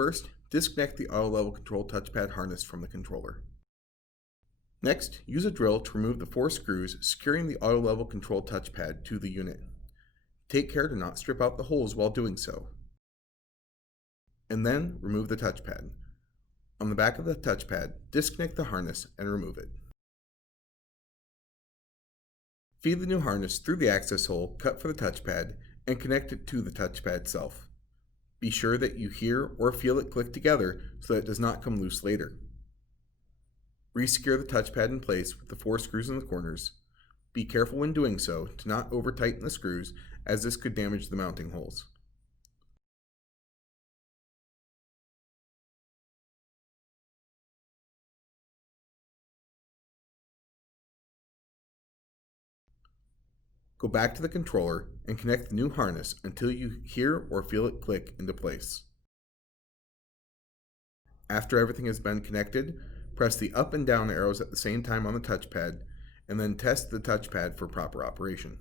First, disconnect the auto level control touchpad harness from the controller. Next, use a drill to remove the 4 screws securing the auto level control touchpad to the unit. Take care to not strip out the holes while doing so. And then remove the touchpad. On the back of the touchpad, disconnect the harness and remove it. Feed the new harness through the access hole cut for the touchpad and connect it to the touchpad itself. Be sure that you hear or feel it click together so that it does not come loose later. Resecure the touchpad in place with the 4 screws in the corners. Be careful when doing so to not over-tighten the screws, as this could damage the mounting holes. Go back to the controller and connect the new harness until you hear or feel it click into place. After everything has been connected, press the up and down arrows at the same time on the touchpad, and then test the touchpad for proper operation.